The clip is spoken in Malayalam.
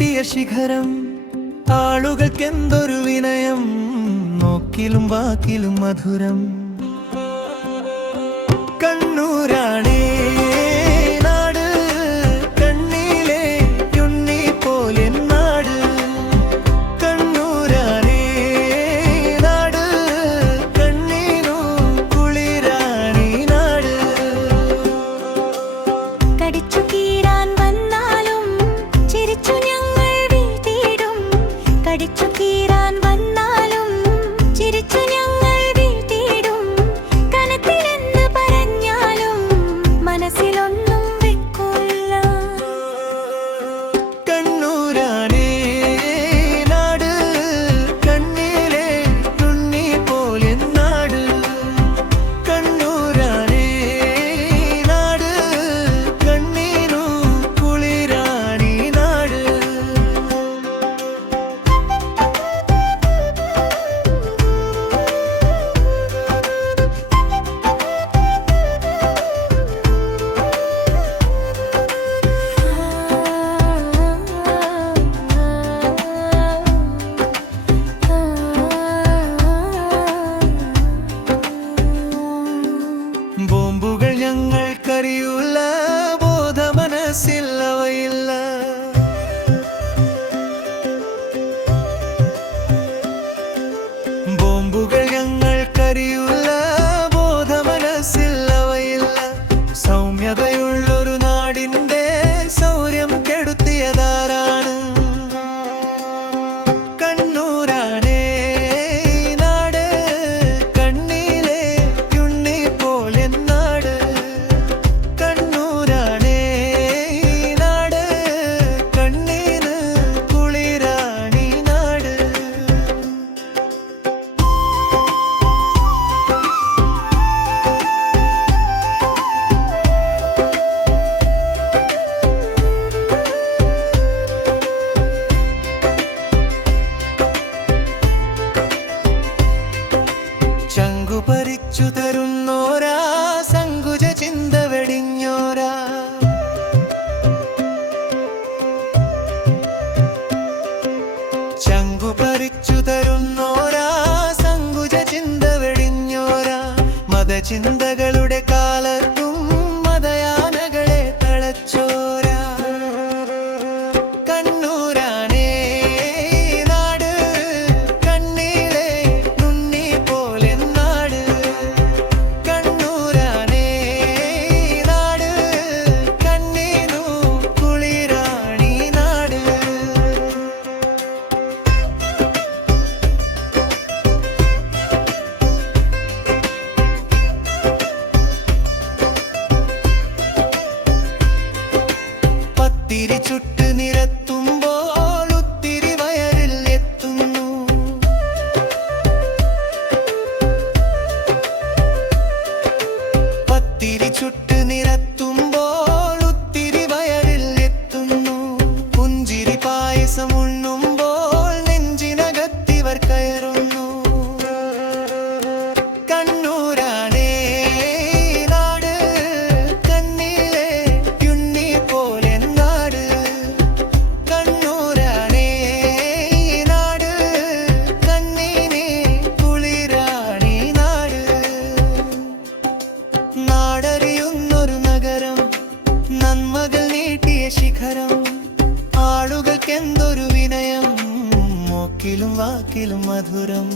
നീട്ടിയ ശിഖരം ആളുകൾക്കെന്തൊരു വിനയം നോക്കിലും വാക്കിലും മധുരം കണ്ണൂരാണേ ബോംബുകൾ ഞങ്ങൾക്കറിയൂല ബോധമനസ്സില്ലവയില്ല ബോംബുകൾ ഞങ്ങൾക്കറിയൂല ബോധമനസ്സില്ലവയില്ല സൗമ്യതയുള്ളൊരു നാടിന്റെ സൗര്യം കെടുത്തിയതാരാണ് കണ്ണൂരാണേ നാട് കണ്ണിലെ ഉണ്ണി പോലെ നാട് കണ്ണൂരാണേ നാട് കണ്ണീന് കുളിരാണി നാട് ചങ്കു പരിച്ചു തരുന്നോരാ സങ്കുച ചിന്ത വെടിഞ്ഞോരാ ചങ്കു പരിച്ചു തരുന്നോരാ സങ്കുച ചിന്ത വെടിഞ്ഞോരാ മതചിന്തകളുടെ കാലത്തും മതയാനകളെ തളച്ചോരാ കണ്ണൂരാണേ നാട് കണ്ണിലെ ഉണ്ണി പോലെ നാട് കണ്ണൂരാണേ നാട് കണ്ണീനു കുളിരാണി നാട് പത്തിരി ചുട്ട് നിരത്തുമ്പോൾ ഒത്തിരി വയറിൽ എത്തുന്നു പത്തിരി ചുട്ട് നിരത്തുമ്പോൾ ഒത്തിരി വയറിൽ എത്തുന്നു പുഞ്ചിരി പായസം ഉണ്ണുമ്പോൾ നെഞ്ചിനകത്തിവർ കയറുന്നു കണ്ണൂരാണേ നാട് കണ്ണിലെ ഉണ്ണി പോലെ നാട് കണ്ണൂരാണേ നാട് കണ്ണീന് കുളിരാണി നാട് നാടറിയുന്നൊരു നഗരം നന്മകൾ നീട്ടിയ ശിഖരം ആളുകൾക്കെന്തൊരു വിനയം മോക്കിലും വാക്കിലും മധുരം